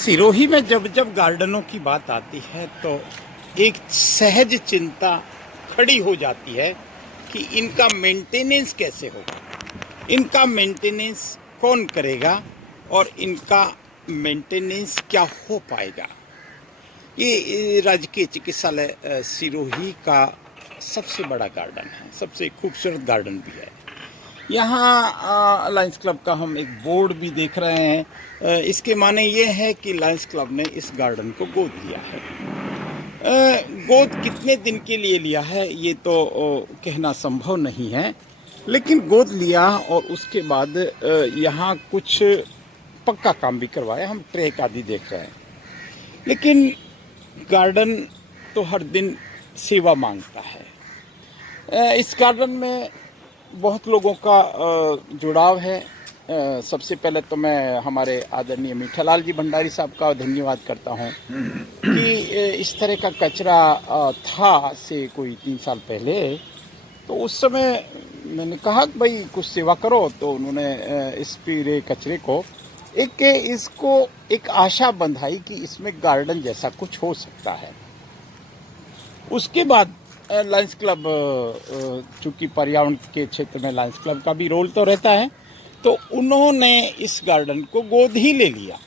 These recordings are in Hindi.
सिरोही में जब जब गार्डनों की बात आती है तो एक सहज चिंता खड़ी हो जाती है कि इनका मेंटेनेंस कैसे होगा, इनका मेंटेनेंस कौन करेगा और इनका मेंटेनेंस क्या हो पाएगा। ये राजकीय चिकित्सालय सिरोही का सबसे बड़ा गार्डन है, सबसे खूबसूरत गार्डन भी है। यहाँ लायंस क्लब का हम एक बोर्ड भी देख रहे हैं। इसके माने ये है कि लायंस क्लब ने इस गार्डन को गोद लिया है। गोद कितने दिन के लिए लिया है ये तो कहना संभव नहीं है, लेकिन गोद लिया और उसके बाद यहाँ कुछ पक्का काम भी करवाया। हम ट्रैक आदि देख रहे हैं, लेकिन गार्डन तो हर दिन सेवा मांगता है। इस गार्डन में बहुत लोगों का जुड़ाव है। सबसे पहले तो मैं हमारे आदरणीय मीठालाल जी भंडारी साहब का धन्यवाद करता हूं कि इस तरह का कचरा था से कोई 3 साल पहले। तो उस समय मैंने कहा कि भाई कुछ सेवा करो, तो उन्होंने इस पूरे कचरे को इसको एक आशा बंधाई कि इसमें गार्डन जैसा कुछ हो सकता है। उसके बाद लायंस क्लब, चूंकि पर्यावरण के क्षेत्र में लायंस क्लब का भी रोल तो रहता है, तो उन्होंने इस गार्डन को गोद ही ले लिया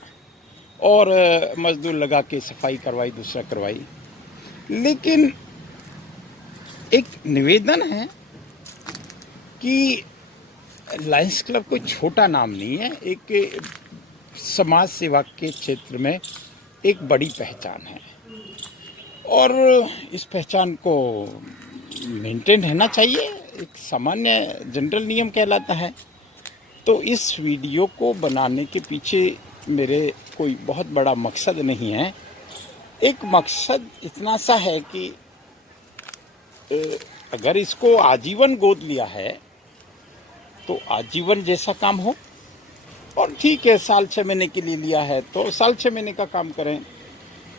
और मजदूर लगा के सफाई करवाई, दूसरा करवाई। लेकिन एक निवेदन है कि लायंस क्लब कोई छोटा नाम नहीं है, एक समाज सेवा के क्षेत्र में एक बड़ी पहचान है और इस पहचान को मेंटेन रहना चाहिए। एक सामान्य जनरल नियम कहलाता है। तो इस वीडियो को बनाने के पीछे मेरे कोई बहुत बड़ा मकसद नहीं है। एक मकसद इतना सा है कि अगर इसको आजीवन गोद लिया है तो आजीवन जैसा काम हो, और ठीक है साल 6 महीने के लिए लिया है तो साल 6 महीने का काम करें।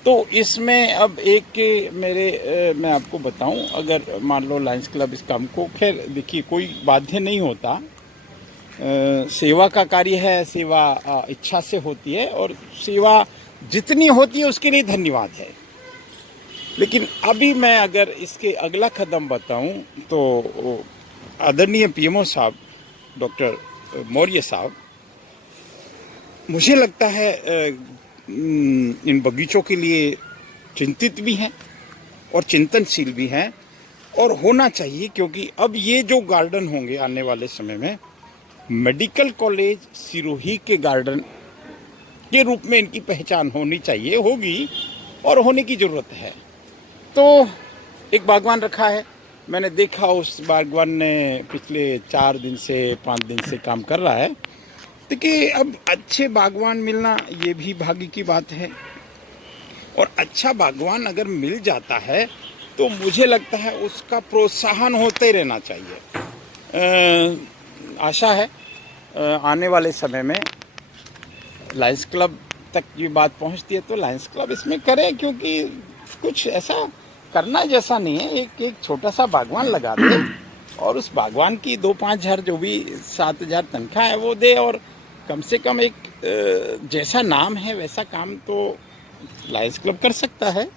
तो इसमें अब मैं आपको बताऊं, अगर मान लो लायंस क्लब इस काम को, खैर देखिए कोई बाध्य नहीं होता, सेवा का कार्य है, सेवा इच्छा से होती है और सेवा जितनी होती है उसके लिए धन्यवाद है। लेकिन अभी मैं अगर इसके अगला कदम बताऊं तो आदरणीय पीएमओ साहब डॉक्टर मौर्य साहब, मुझे लगता है इन बगीचों के लिए चिंतित भी हैं और चिंतनशील भी हैं, और होना चाहिए, क्योंकि अब ये जो गार्डन होंगे आने वाले समय में मेडिकल कॉलेज सिरोही के गार्डन के रूप में इनकी पहचान होनी चाहिए, होगी और होने की ज़रूरत है। तो एक बागवान रखा है, मैंने देखा उस बागवान ने पिछले 4 दिन से 5 दिन से काम कर रहा है। देखिए अब अच्छे बागवान मिलना ये भी भाग्य की बात है, और अच्छा बागवान अगर मिल जाता है तो मुझे लगता है उसका प्रोत्साहन होते ही रहना चाहिए। आशा है आने वाले समय में लायंस क्लब तक ये बात पहुंचती है तो लायंस क्लब इसमें करे, क्योंकि कुछ ऐसा करना जैसा नहीं है। एक छोटा सा बागवान लगा दे और उस बागवान की 2-5 हज़ार, जो भी 7,000 तनख्वाह है वो दे, और कम से कम एक जैसा नाम है वैसा काम तो लायंस क्लब कर सकता है।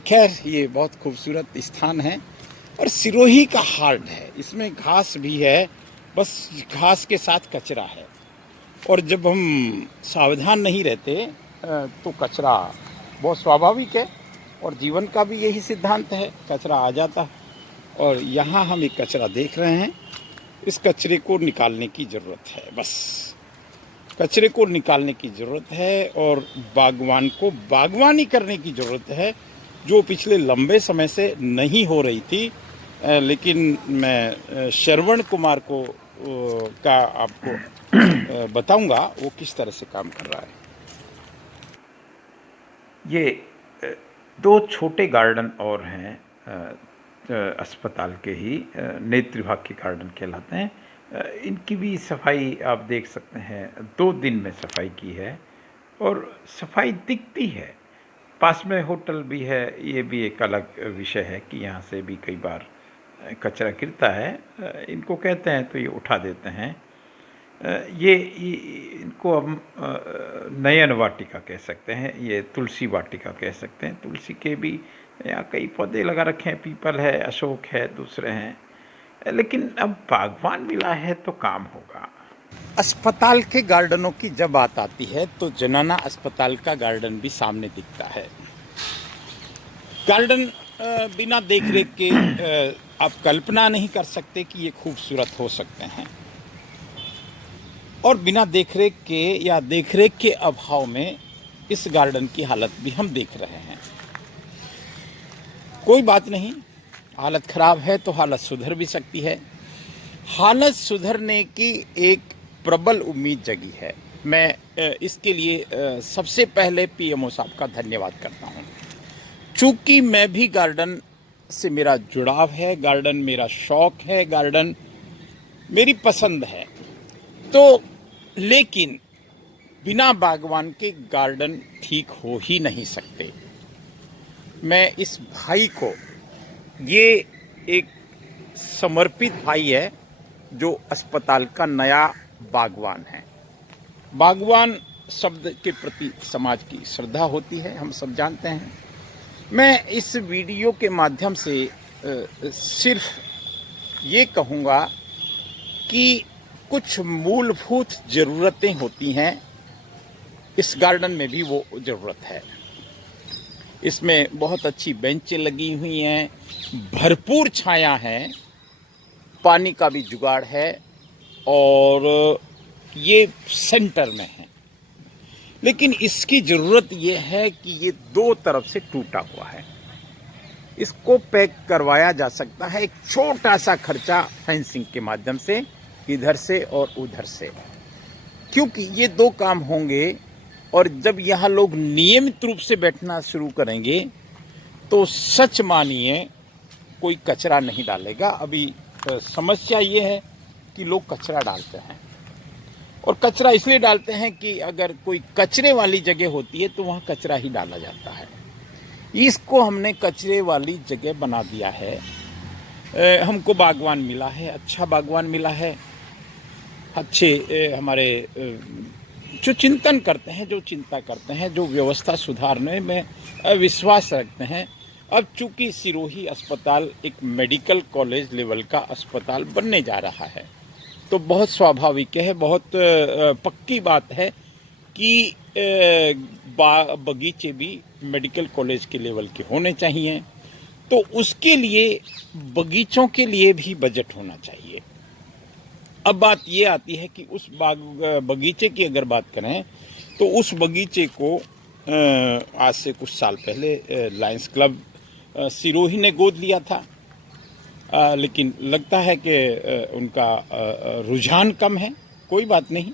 खैर ये बहुत खूबसूरत स्थान है और सिरोही का हार्ट है, इसमें घास भी है, बस घास के साथ कचरा है। और जब हम सावधान नहीं रहते तो कचरा बहुत स्वाभाविक है, और जीवन का भी यही सिद्धांत है, कचरा आ जाता है। और यहाँ हम एक कचरा देख रहे हैं, इस कचरे को निकालने की ज़रूरत है, बस कचरे को निकालने की ज़रूरत है, और बागवान को बागवानी करने की ज़रूरत है, जो पिछले लंबे समय से नहीं हो रही थी। लेकिन मैं श्रवण कुमार को का आपको बताऊंगा वो किस तरह से काम कर रहा है। ये 2 छोटे गार्डन और हैं अस्पताल के ही, नेत्र विभाग के गार्डन कहलाते हैं। इनकी भी सफाई आप देख सकते हैं, 2 दिन में सफाई की है और सफाई दिखती है। पास में होटल भी है, ये भी एक अलग विषय है कि यहाँ से भी कई बार कचरा गिरता है, इनको कहते हैं तो ये उठा देते हैं। इनको हम नयन वाटिका कह सकते हैं, ये तुलसी वाटिका कह सकते हैं। तुलसी के भी यहाँ कई पौधे लगा रखे हैं, पीपल है, अशोक है, दूसरे हैं, लेकिन अब बागवान मिला है तो काम होगा। अस्पताल के गार्डनों की जब बात आती है तो जनाना अस्पताल का गार्डन भी सामने दिखता है। गार्डन बिना देख रेख के आप कल्पना नहीं कर सकते कि ये खूबसूरत हो सकते हैं, और बिना देखरेख के या देखरेख के अभाव में इस गार्डन की हालत भी हम देख रहे हैं। कोई बात नहीं, हालत खराब है तो हालत सुधर भी सकती है। हालत सुधरने की एक प्रबल उम्मीद जगी है। मैं इसके लिए सबसे पहले पीएमओ साहब का धन्यवाद करता हूं। चूंकि मैं भी गार्डन से मेरा जुड़ाव है, गार्डन मेरा शौक है, गार्डन मेरी पसंद है, तो लेकिन बिना बागवान के गार्डन ठीक हो ही नहीं सकते। मैं इस भाई को, ये एक समर्पित भाई है जो अस्पताल का नया बागवान है। बागवान शब्द के प्रति समाज की श्रद्धा होती है, हम सब जानते हैं। मैं इस वीडियो के माध्यम से सिर्फ ये कहूँगा कि कुछ मूलभूत ज़रूरतें होती हैं, इस गार्डन में भी वो ज़रूरत है। इसमें बहुत अच्छी बेंचें लगी हुई हैं, भरपूर छाया है, पानी का भी जुगाड़ है, और ये सेंटर में है। लेकिन इसकी ज़रूरत ये है कि ये दो तरफ से टूटा हुआ है। इसको पैक करवाया जा सकता है एक छोटा सा खर्चा फेंसिंग के माध्यम से, इधर से और उधर से, क्योंकि ये दो काम होंगे। और जब यहाँ लोग नियमित रूप से बैठना शुरू करेंगे तो सच मानिए कोई कचरा नहीं डालेगा। अभी समस्या ये है कि लोग कचरा डालते हैं, और कचरा इसलिए डालते हैं कि अगर कोई कचरे वाली जगह होती है तो वहाँ कचरा ही डाला जाता है। इसको हमने कचरे वाली जगह बना दिया है। हमको बागवान मिला है, अच्छा बागवान मिला है, अच्छे हमारे जो चिंतन करते हैं, जो चिंता करते हैं, जो व्यवस्था सुधारने में विश्वास रखते हैं। अब चूंकि सिरोही अस्पताल एक मेडिकल कॉलेज लेवल का अस्पताल बनने जा रहा है, तो बहुत स्वाभाविक है, बहुत पक्की बात है कि बगीचे भी मेडिकल कॉलेज के लेवल के होने चाहिए। तो उसके लिए बगीचों के लिए भी बजट होना चाहिए। अब बात ये आती है कि उस बगीचे की अगर बात करें तो उस बगीचे को आज से कुछ साल पहले लायंस क्लब सिरोही ने गोद लिया था, लेकिन लगता है कि उनका रुझान कम है। कोई बात नहीं,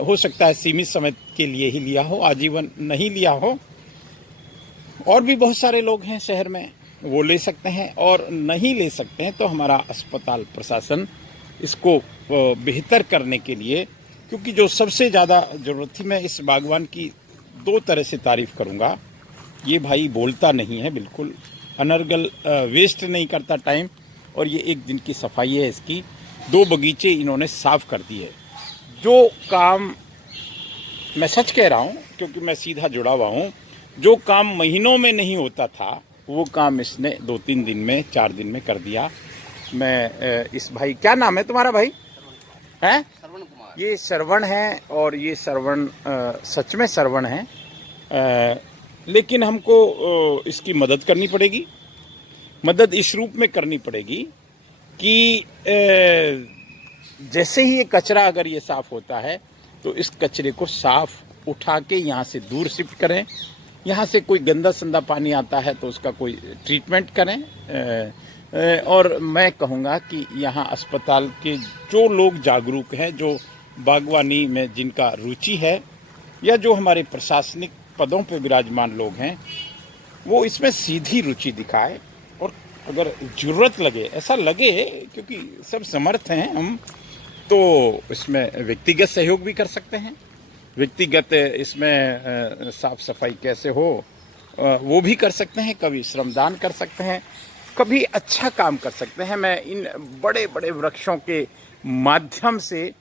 हो सकता है सीमित समय के लिए ही लिया हो, आजीवन नहीं लिया हो। और भी बहुत सारे लोग हैं शहर में, वो ले सकते हैं, और नहीं ले सकते हैं तो हमारा अस्पताल प्रशासन इसको बेहतर करने के लिए, क्योंकि जो सबसे ज़्यादा ज़रूरत थी, मैं इस बागवान की दो तरह से तारीफ़ करूँगा। ये भाई बोलता नहीं है, बिल्कुल अनर्गल, वेस्ट नहीं करता टाइम, और ये एक दिन की सफाई है इसकी। 2 बगीचे इन्होंने साफ़ कर दिए। जो काम, मैं सच कह रहा हूँ क्योंकि मैं सीधा जुड़ा हुआ हूँ, जो काम महीनों में नहीं होता था वो काम इसने 2-3 दिन में, 4 दिन में कर दिया। मैं इस भाई, क्या नाम है तुम्हारा भाई? हैं? श्रवण कुमार। ये श्रवण है, और ये श्रवण सच में श्रवण है, लेकिन हमको इसकी मदद करनी पड़ेगी। मदद इस रूप में करनी पड़ेगी कि जैसे ही ये कचरा अगर ये साफ़ होता है तो इस कचरे को साफ़ उठा के यहाँ से दूर शिफ्ट करें। यहाँ से कोई गंदा संदा पानी आता है तो उसका कोई ट्रीटमेंट करें। और मैं कहूँगा कि यहाँ अस्पताल के जो लोग जागरूक हैं, जो बागवानी में जिनका रुचि है, या जो हमारे प्रशासनिक पदों पर विराजमान लोग हैं, वो इसमें सीधी रुचि दिखाए। और अगर ज़रूरत लगे, ऐसा लगे, क्योंकि सब समर्थ हैं हम, तो इसमें व्यक्तिगत सहयोग भी कर सकते हैं। व्यक्तिगत इसमें साफ सफाई कैसे हो वो भी कर सकते हैं, कभी श्रमदान कर सकते हैं, कभी अच्छा काम कर सकते हैं। मैं इन बड़े बड़े वृक्षों के माध्यम से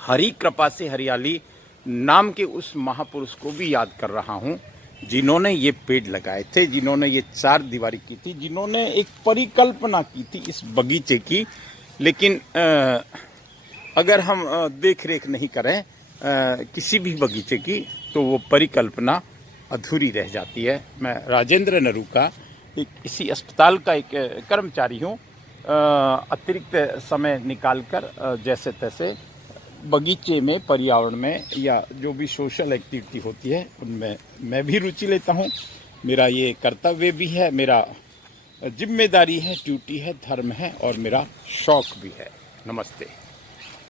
हरी कृपा से हरियाली नाम के उस महापुरुष को भी याद कर रहा हूँ, जिन्होंने ये पेड़ लगाए थे, जिन्होंने ये चार दीवारी की थी, जिन्होंने एक परिकल्पना की थी इस बगीचे की। लेकिन अगर हम देख रेख नहीं करें किसी भी बगीचे की, तो वो परिकल्पना अधूरी रह जाती है। मैं राजेंद्र नरूका इसी अस्पताल का एक कर्मचारी हूँ। अतिरिक्त समय निकालकर जैसे तैसे बगीचे में, पर्यावरण में या जो भी सोशल एक्टिविटी होती है उनमें मैं भी रुचि लेता हूँ। मेरा ये कर्तव्य भी है, मेरा जिम्मेदारी है, ड्यूटी है, धर्म है और मेरा शौक भी है। नमस्ते।